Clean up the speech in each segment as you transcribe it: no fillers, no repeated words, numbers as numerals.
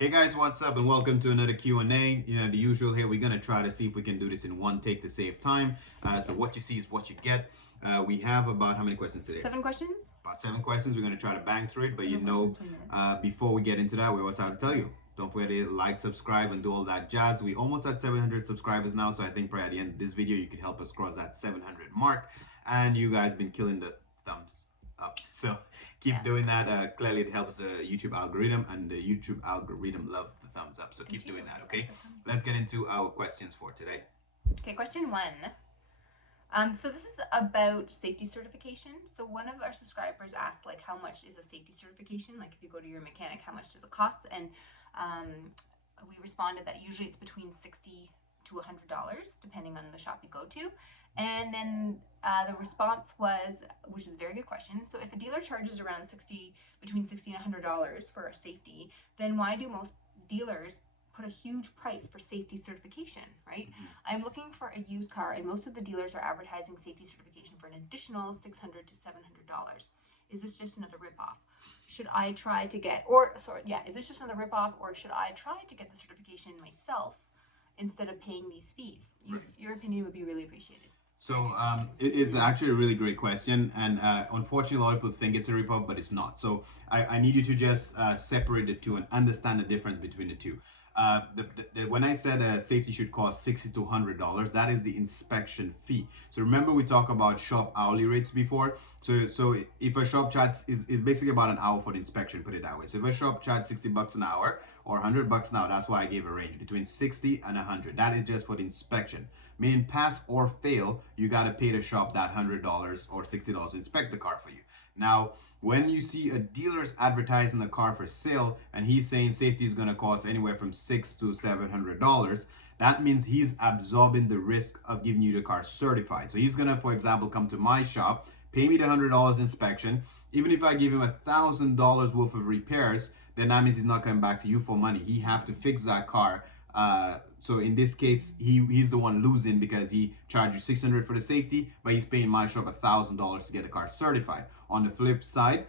Hey guys, what's up and welcome to another Q&A. The usual here, we're going to try to see if we can do this in one take to save time. So what you see is what you get. We have about how many questions today? 7 questions. About 7 questions. We're going to try to bang through it, but Seven before we get into that, we also have to tell you, don't forget to like, subscribe, and do all that jazz. We almost at 700 subscribers now, so I think probably at the end of this video, you can help us cross that 700 mark. And you guys been killing the thumbs up. So keep doing that. Clearly it helps the YouTube algorithm, and the YouTube algorithm loves the thumbs up. So keep doing that, okay? Let's get into our questions for today. Okay, question 1. So this is about safety certification. So one of our subscribers asked, like, how much is a safety certification? Like, if you go to your mechanic, how much does it cost? And we responded that usually it's between $60 to $100, depending on the shop you go to. And then the response was, which is a very good question. So if a dealer charges around between $60 and $100 for a safety, then why do most dealers put a huge price for safety certification, right? I'm looking for a used car, and most of the dealers are advertising safety certification for an additional $600 to $700. Is this just another ripoff? Should I try to get, is this just another ripoff, or should I try to get the certification myself instead of paying these fees? Your opinion would be really appreciated. So it's actually a really great question, and unfortunately a lot of people think it's a ripoff, but it's not. So I need you to just separate the two and understand the difference between the two. When I said safety should cost $60 to $100, that is the inspection fee. So remember we talked about shop hourly rates before. So if a shop charges is basically about an hour for the inspection, put it that way. So if a shop charges $60 an hour or $100 an hour, that's why I gave a range between 60 and 100. That is just for the inspection. Meaning pass or fail, you got to pay the shop that $100 or $60 to inspect the car for you. Now, when you see a dealer's advertising a car for sale and he's saying safety is going to cost anywhere from $600 to $700, that means he's absorbing the risk of giving you the car certified. So he's going to, for example, come to my shop, pay me the $100 inspection. Even if I give him $1,000 worth of repairs, then that means he's not coming back to you for money. He have to fix that car. So in this case, he's the one losing because he charged you $600 for the safety, but he's paying my shop $1,000 to get the car certified. On the flip side,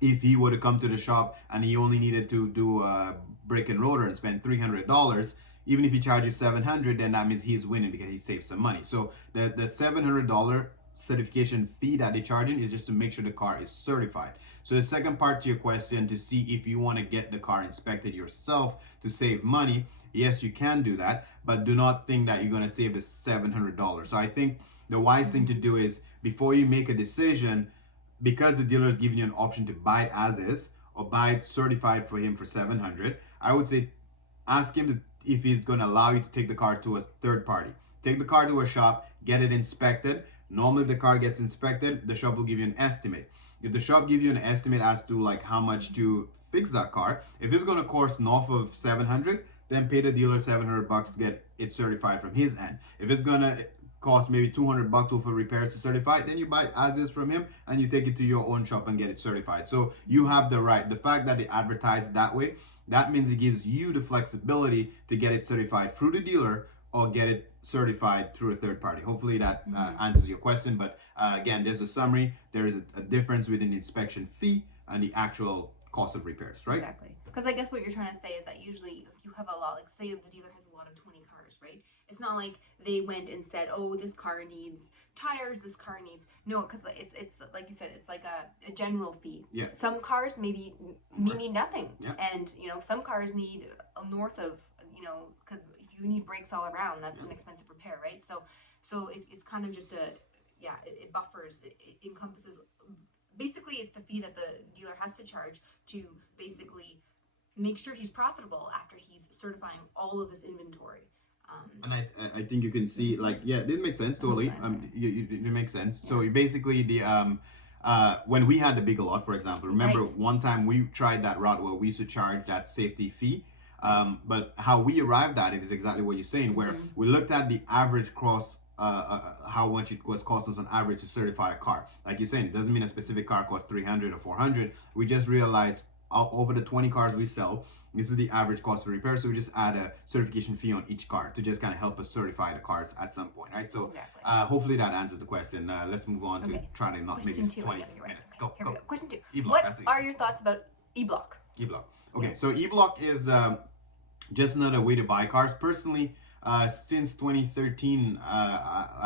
if he were to come to the shop and he only needed to do a brake and rotor and spend $300, even if he charges $700, then that means he's winning because he saved some money. So the $700 certification fee that they're charging is just to make sure the car is certified. So the second part to your question, to see if you want to get the car inspected yourself to save money, yes, you can do that, but do not think that you're going to save the $700. So I think the wise thing to do is, before you make a decision, because the dealer is giving you an option to buy it as is or buy it certified for him for $700, I would say ask him if he's going to allow you to take the car to a third party. Take the car to a shop, get it inspected. Normally if the car gets inspected, the shop will give you an estimate. If the shop gives you an estimate as to like how much to fix that car, if it's going to cost north of $700, then pay the dealer $700 to get it certified from his end. If it's going to cost maybe $200 worth of repairs to certify, then you buy it as is from him and you take it to your own shop and get it certified. So you have the right. The fact that they advertise it that way, that means it gives you the flexibility to get it certified through the dealer or get it certified through a third party. Hopefully that answers your question. But again, there's a summary. There is a difference within the inspection fee and the actual cost of repairs, right? Exactly. Because I guess what you're trying to say is that usually if you have a lot, like say the dealer has a lot of 20 cars, right? It's not like they went and said, oh, this car needs tires, this car needs, no, because it's like you said, it's like a general fee. Yeah. Some cars maybe need nothing. Yeah. And, some cars need north of, because if you need brakes all around, that's an expensive repair, right? So it's kind of just it buffers, it encompasses, basically it's the fee that the dealer has to charge to basically make sure he's profitable after he's certifying all of this inventory. And I think you can see, like, yeah, it makes sense totally. It makes sense. Yeah. So you basically when we had the big lot, for example, remember one time we tried that route where we used to charge that safety fee. But how we arrived at it is exactly what you're saying, where we looked at the average cost, how much it was cost us on average to certify a car. Like you're saying, it doesn't mean a specific car costs $300 or $400. We just realized over the 20 cars we sell, this is the average cost of repair. So we just add a certification fee on each car to just kind of help us certify the cars at some point, right? So hopefully that answers the question. Let's move on to trying to not make this 20 minutes. Go. Question 2. EBlock, what are your thoughts about EBlock? EBlock. Okay, Yeah. so EBlock is just another way to buy cars. Personally, since 2013,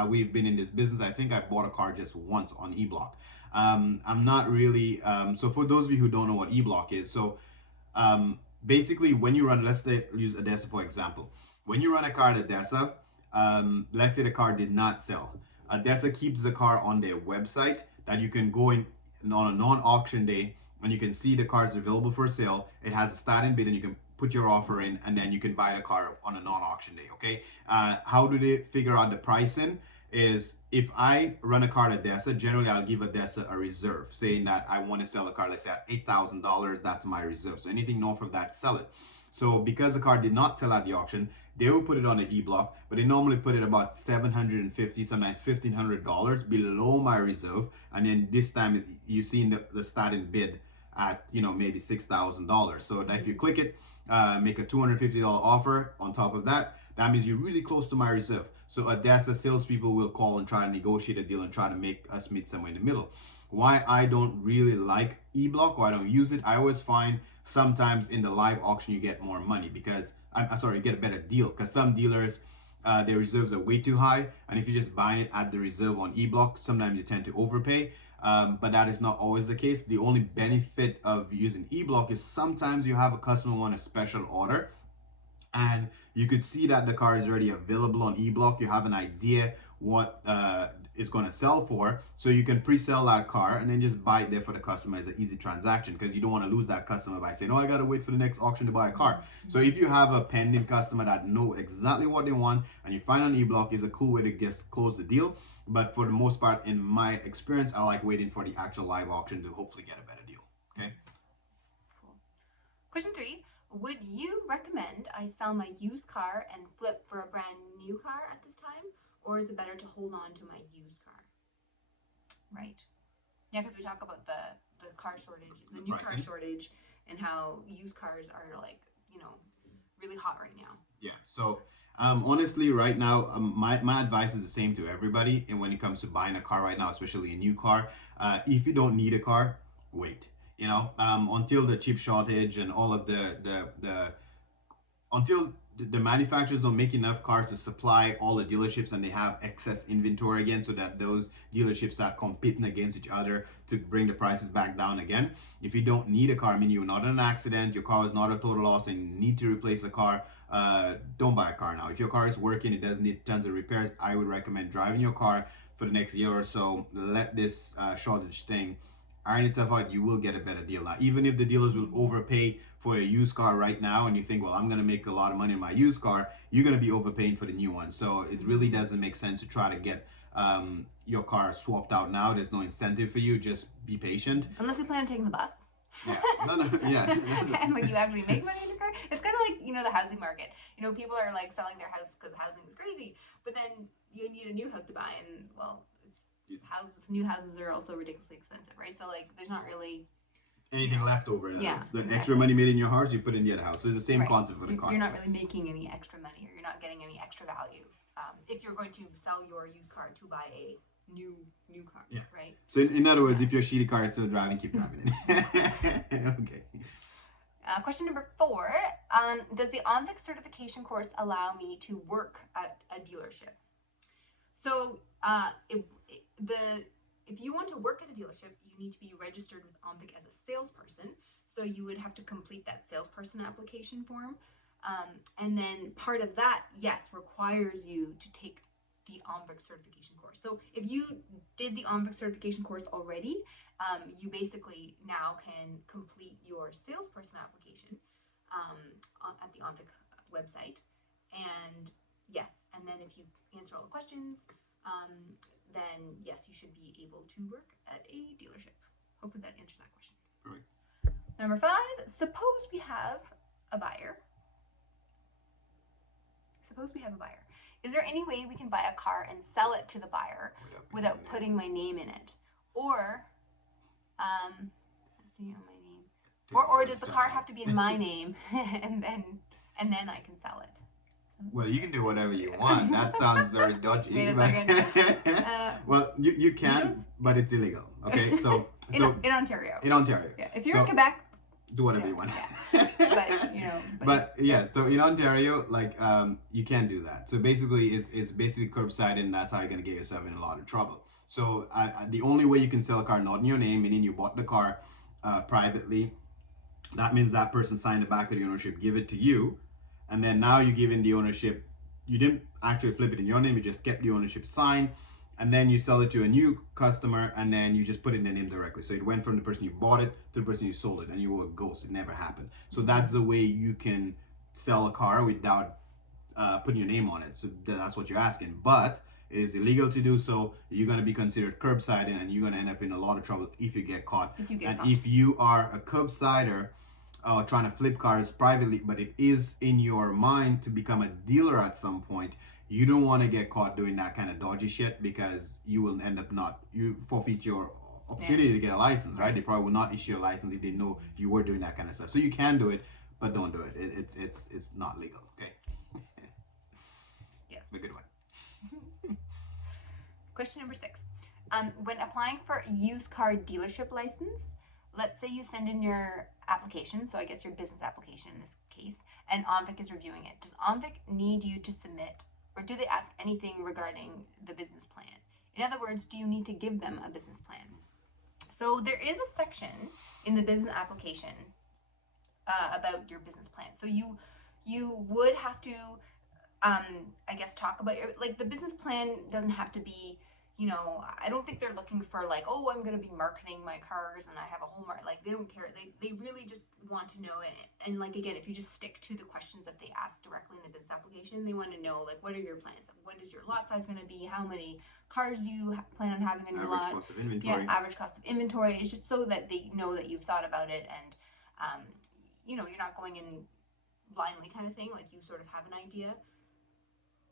we've been in this business. I think I bought a car just once on EBlock. I'm not really. So for those of you who don't know what EBlock is, so basically when you run, let's say use Odessa for example. When you run a car at Odessa, let's say the car did not sell. Odessa keeps the car on their website that you can go in on a non-auction day and you can see the cars available for sale. It has a starting bid and you can put your offer in and then you can buy the car on a non-auction day. Okay. How do they figure out the pricing? Is if I run a car at Odessa, generally I'll give Odessa a reserve, saying that I want to sell a car, let's say at $8,000, that's my reserve. So anything north of that, sell it. So because the car did not sell at the auction, they will put it on the EBlock, but they normally put it about $750, sometimes $1,500 below my reserve. And then this time you see the starting bid at maybe $6,000. So that if you click it, make a $250 offer on top of that, that means you're really close to my reserve. So Odessa salespeople will call and try to negotiate a deal and try to make us meet somewhere in the middle. Why I don't really like EBlock or I don't use it, I always find sometimes in the live auction you get more money because I'm sorry, you get a better deal because some dealers their reserves are way too high, and if you're just buying it at the reserve on EBlock, sometimes you tend to overpay. But that is not always the case. The only benefit of using EBlock is sometimes you have a customer want a special order and you could see that the car is already available on EBlock. You have an idea what is going to sell for, so you can pre-sell that car and then just buy it there for the customer as an easy transaction because you don't want to lose that customer by saying, oh, I got to wait for the next auction to buy a car. So if you have a pending customer that know exactly what they want and you find on EBlock, is a cool way to just close the deal. But for the most part, in my experience, I like waiting for the actual live auction to hopefully get a better deal. Okay. Cool. Question 3. Would you recommend I sell my used car and flip for a brand new car at this time? Or is it better to hold on to my used car? Right. Yeah, because we talk about the car shortage, the new car shortage, and how used cars are really hot right now. Yeah. So honestly, right now, my advice is the same to everybody. And when it comes to buying a car right now, especially a new car, if you don't need a car, wait. Until the chip shortage and all of until the manufacturers don't make enough cars to supply all the dealerships and they have excess inventory again, so that those dealerships are competing against each other to bring the prices back down again. If you don't need a car, I mean you're not in an accident, your car is not a total loss and you need to replace a car, don't buy a car now. If your car is working, it doesn't need tons of repairs, I would recommend driving your car for the next year or so. Let this shortage thing iron itself out. You will get a better deal. Now, even if the dealers will overpay for a used car right now and you think, well, I'm going to make a lot of money in my used car, you're going to be overpaying for the new one. So it really doesn't make sense to try to get your car swapped out now. There's no incentive for you. Just be patient. Unless you plan on taking the bus. Yeah. No, yeah. And like you actually make money in your car. It's kind of like, the housing market. People are like selling their house because housing is crazy. But then you need a new house to buy and, well, new houses are also ridiculously expensive, right? So like there's not really anything left over. Yeah, it's the extra money made in your house you put in the other house. So it's the same concept for the car. You're not really making any extra money, or you're not getting any extra value if you're going to sell your used car to buy a new car. Yeah. Right. So in other words, if your shitty car is still driving, keep driving it. Okay. Question number 4. Does the OMVIC certification course allow me to work at a dealership? So if you want to work at a dealership, you need to be registered with OMVIC as a salesperson. So you would have to complete that salesperson application form. And then part of that, yes, requires you to take the OMVIC certification course. So if you did the OMVIC certification course already, you basically now can complete your salesperson application at the OMVIC website. And yes, and then if you answer all the questions, then yes, you should be able to work at a dealership. Hopefully that answers that question. Right. Number 5, suppose we have a buyer. Is there any way we can buy a car and sell it to the buyer without putting my name in it? Or, let's see, my name. Or does the car have to be in my name and then I can sell it? Well, you can do whatever you want. That sounds very dodgy. Well, you can, but it's illegal. Okay, so in Ontario. In Ontario. Yeah, if you're in Quebec, do whatever you want. But But yeah, so in Ontario, like you can't do that. So basically, it's basically curbside, and that's how you're gonna get yourself in a lot of trouble. So the only way you can sell a car not in your name, meaning you bought the car privately, that means that person signed the back of the ownership, give it to you, and then now you give in the ownership. You didn't actually flip it in your name; you just kept the ownership sign, and then you sell it to a new customer, and then you just put it in their name directly. So it went from the person you bought it to the person you sold it, and you were a ghost. It never happened. So that's the way you can sell a car without putting your name on it. So that's what you're asking. But it is illegal to do so. You're going to be considered curbsiding, and you're going to end up in a lot of trouble if you get caught. If you are a curbsider trying to flip cars privately, but it is in your mind to become a dealer at some point, you don't want to get caught doing that kind of dodgy shit, because you will end up you forfeit your opportunity to get a license, right? They probably will not issue a license if they know you were doing that kind of stuff. So you can do it, but don't do it. It's not legal, okay? Yeah. A good one. Question number 6. When applying for a used car dealership license, let's say you send in your application, so I guess your business application in this case, and OMVIC is reviewing it. Does OMVIC need you to submit, or do they ask anything regarding the business plan? In other words, do you need to give them a business plan? So there is a section in the business application about your business plan. So you would have to, I guess, talk about the business plan doesn't have to be, I don't think they're looking for like, oh, I'm going to be marketing my cars and I have a whole they don't care. They really just want to know it. And like, again, if you just stick to the questions that they ask directly in the business application, they want to know, like, what are your plans? What is your lot size going to be? How many cars do you plan on having on your lot? Average cost of inventory. Yeah, average cost of inventory. It's just so that they know that you've thought about it, and, you're not going in blindly kind of thing. Like, you sort of have an idea.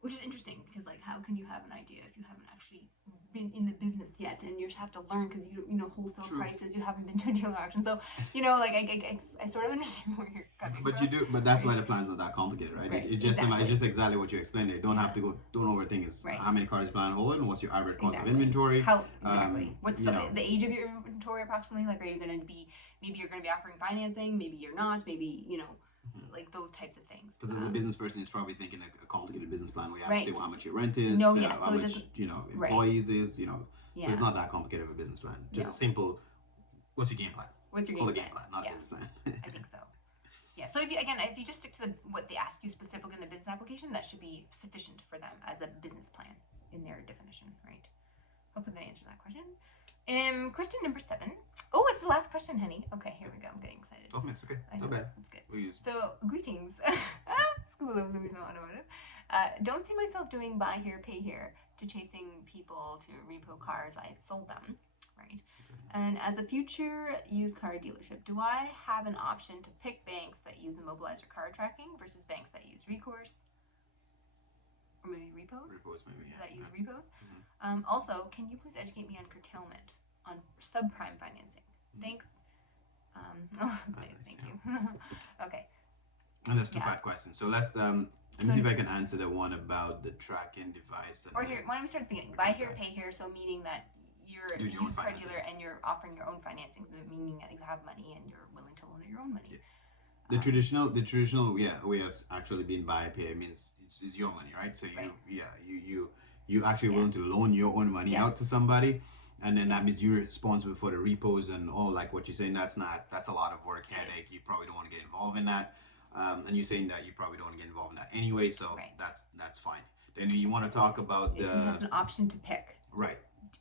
Which is interesting, because like, how can you have an idea if you haven't actually been in the business yet, and you just have to learn, because wholesale prices, you haven't been to a dealer auction. So I sort of understand where you're coming from. But that's why the plan's not that complicated, right? It's just exactly what you explained there. Don't have to go. Don't overthink. Is how many cars you plan to hold, and what's your average cost of inventory? What's the age of your inventory approximately? Like, are you going to be offering financing? Maybe you're not. Maybe like those types of things. Because as a business person, he's probably thinking a complicated business plan where you have to say how much your rent is, how much employees is, So it's not that complicated of a business plan. Just a simple, what's your game plan? What's your game plan? Not business plan. I think so. Yeah. So if you just stick to what they ask you specifically in the business application, that should be sufficient for them as a business plan in their definition, right? Hopefully that answered that question. Question number 7. Oh, it's the last question, honey. Okay, here we go. I'm getting excited. 12 minutes, okay. Not bad. That's good. So, greetings. School of Louison Automotive. Don't see myself doing buy here, pay here to chasing people to repo cars. I sold them, right? And as a future used car dealership, do I have an option to pick banks that use immobilizer car tracking versus banks that use recourse? Or maybe repos? Repos, maybe, yeah. That use repos? Mm-hmm. Also, can you please educate me on curtailment, on subprime financing? Thanks. Thank you. Okay. And that's 2 part questions. So let's let me see if I can answer the one about the tracking device. Or here, why don't we start at the beginning? Buy here, pay here. So meaning that you're a used car dealer and you're offering your own financing, meaning that you have money and you're willing to loan your own money. Yeah. The traditional way of actually being buy pay means it's your money, right? So you actually willing to loan your own money out to somebody, and then that means you're responsible for the repos and all, like what you're saying. That's a lot of work, headache. You probably don't want to get involved in that, and you're saying that you probably don't want to get involved in that anyway. So that's fine. Then you want to talk about if he has an option to pick. Right.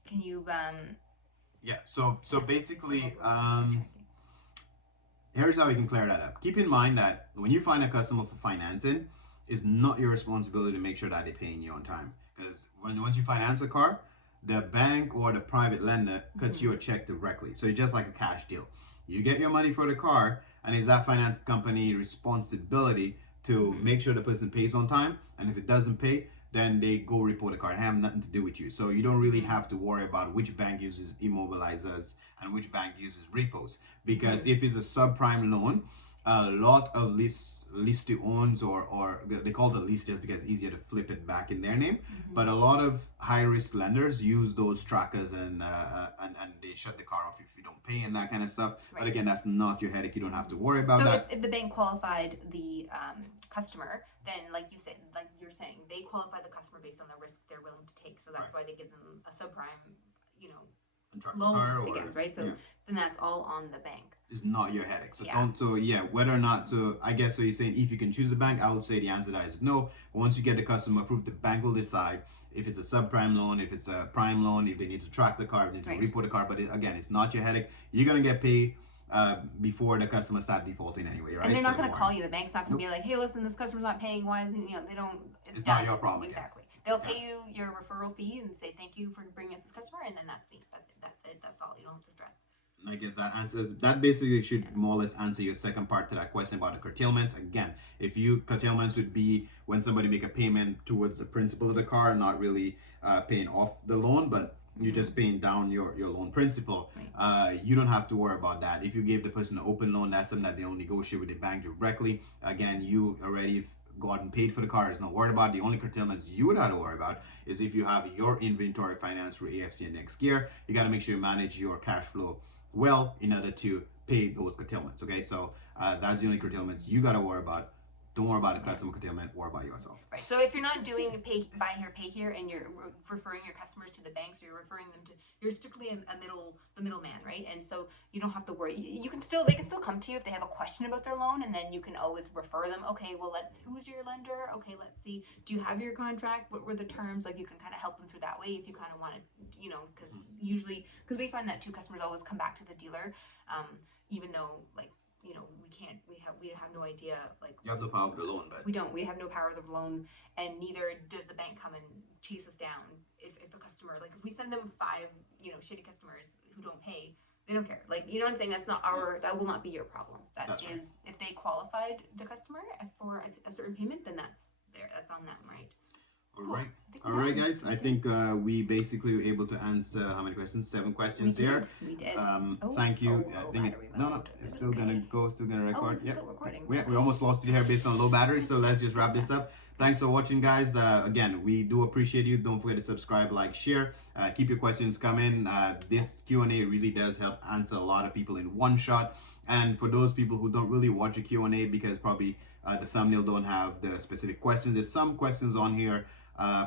Can you Yeah. So basically here's how we can clear that up. Keep in mind that when you find a customer for financing, it's not your responsibility to make sure that they're paying you on time. Because once you finance a car, the bank or the private lender cuts you a check directly. So it's just like a cash deal. You get your money for the car, and it's that finance company responsibility to make sure the person pays on time. And if it doesn't pay, then they go report the car. It have nothing to do with you. So you don't really have to worry about which bank uses immobilizers and which bank uses repos. Because if it's a subprime loan, a lot of lease to owns, or they call it a lease just because it's easier to flip it back in their name. But a lot of high risk lenders use those trackers, and they shut the car off if you don't pay and that kind of stuff. But again, that's not your headache. You don't have to worry about So that. if the bank qualified the customer, then like you're saying, they qualify the customer based on the risk they're willing to take. So that's why they give them a subprime, loan, I guess, right? So then that's all on the bank. It's not your headache. So whether or not, so I guess, so you're saying if you can choose a bank, I would say the answer to that is no. Once you get the customer approved, the bank will decide if it's a subprime loan, if it's a prime loan, if they need to track the car, if they need to report the car. But again, it's not your headache. You're gonna get paid before the customer starts defaulting anyway, right? And they're not going to call you. The bank's not going to be like, hey, listen, this customer's not paying. Why isn't, they don't. It's not your problem. Exactly. They'll pay you your referral fee and say thank you for bringing us this customer, and then that's it. That's all. You don't have to stress. I guess that basically should more or less answer your second part to that question about the curtailments. Again, curtailments would be when somebody make a payment towards the principal of the car, not really paying off the loan, but you're just paying down your loan principal. You don't have to worry about that. If you gave the person an open loan, that's something that they'll negotiate with the bank directly. Again, you already got and paid for the car, is not worried about. The only curtailments you would have to worry about is if you have your inventory financed through AFC and next gear. You got to make sure you manage your cash flow well in order to pay those curtailments. Okay, so that's the only curtailments you got to worry about. Don't worry about the customer curtailment, worry about yourself. Right. So if you're not doing buy here, pay here, and you're referring your customers to the banks, or you're referring them to, you're strictly the middleman, right? And so you don't have to worry. They can still come to you if they have a question about their loan, and then you can always refer them. Okay, well, who's your lender? Okay, let's see. Do you have your contract? What were the terms? Like, you can kind of help them through that way if you kind of want to, because usually, because we find that customers always come back to the dealer, even though we have no idea, like, you have no power of the loan, but we have no power of the loan, and neither does the bank come and chase us down if a customer, like, if we send them 5 shitty customers who don't pay, they don't care. Like, you know what I'm saying? That will not be your problem. That's right. If they qualified the customer for a certain payment, then that's on them, right? All right, guys. I think we basically were able to answer how many questions? 7 questions here. We did. Thank you. I think it's still gonna go. Still gonna record. Yeah. Still recording. We almost lost you here based on low battery. So let's just wrap this up. Thanks for watching, guys. Again, we do appreciate you. Don't forget to subscribe, like, share. Keep your questions coming. This Q&A really does help answer a lot of people in one shot. And for those people who don't really watch a Q&A because probably the thumbnail don't have the specific questions, there's some questions on here.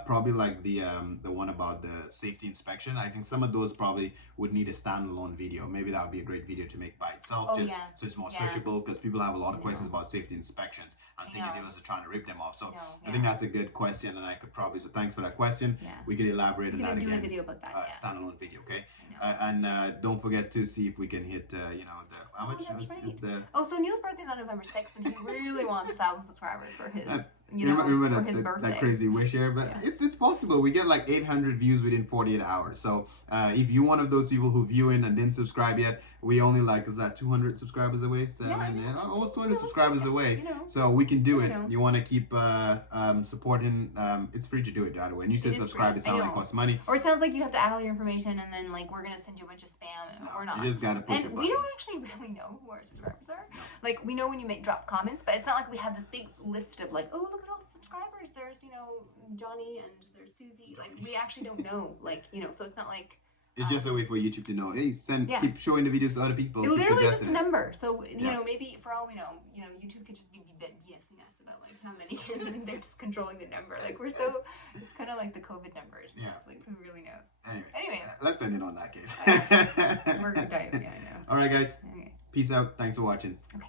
Probably like the one about the safety inspection. I think some of those probably would need a standalone video. Maybe that would be a great video to make by itself, so it's more searchable, because people have a lot of questions about safety inspections. I'm thinking dealers are trying to rip them off. So I think that's a good question, and I could probably, so thanks for that question. We could elaborate on that again. Do a video about that. Standalone video, okay? And don't forget to see if we can hit, how much is the... Oh, so Neil's birthday's on November 6th, and he really wants 1,000 subscribers for his, remember for his birthday. That crazy wish here, but it's possible. We get like 800 views within 48 hours. So if you're one of those people who view in and didn't subscribe yet, we only is that 200 subscribers away? Almost 200 subscribers away. So we can do it. You want to keep supporting, it's free to do it, by the way. And you said subscribe, it's not like it costs money. Or it sounds like you have to add all your information, and then like we're going to send you a bunch of spam, and we're not. You just got to push it. And we don't actually really know who our subscribers are. Like, we know when you drop comments, but it's not like we have this big list of like, oh, look at all the subscribers. There's, Johnny, and there's Susie. Like, we actually don't know. Like, so it's not like... It's just a way for YouTube to know. Hey, keep showing the videos to other people. It literally just a number. So, maybe for all we know, YouTube could just be BSing us about like how many, and they're just controlling the number. Like, it's kind of like the COVID numbers. Yeah. Like, who really knows? Anyway. Let's end it on that case. We're going to die. Yeah, I know. All right, guys. Okay. Peace out. Thanks for watching. Okay.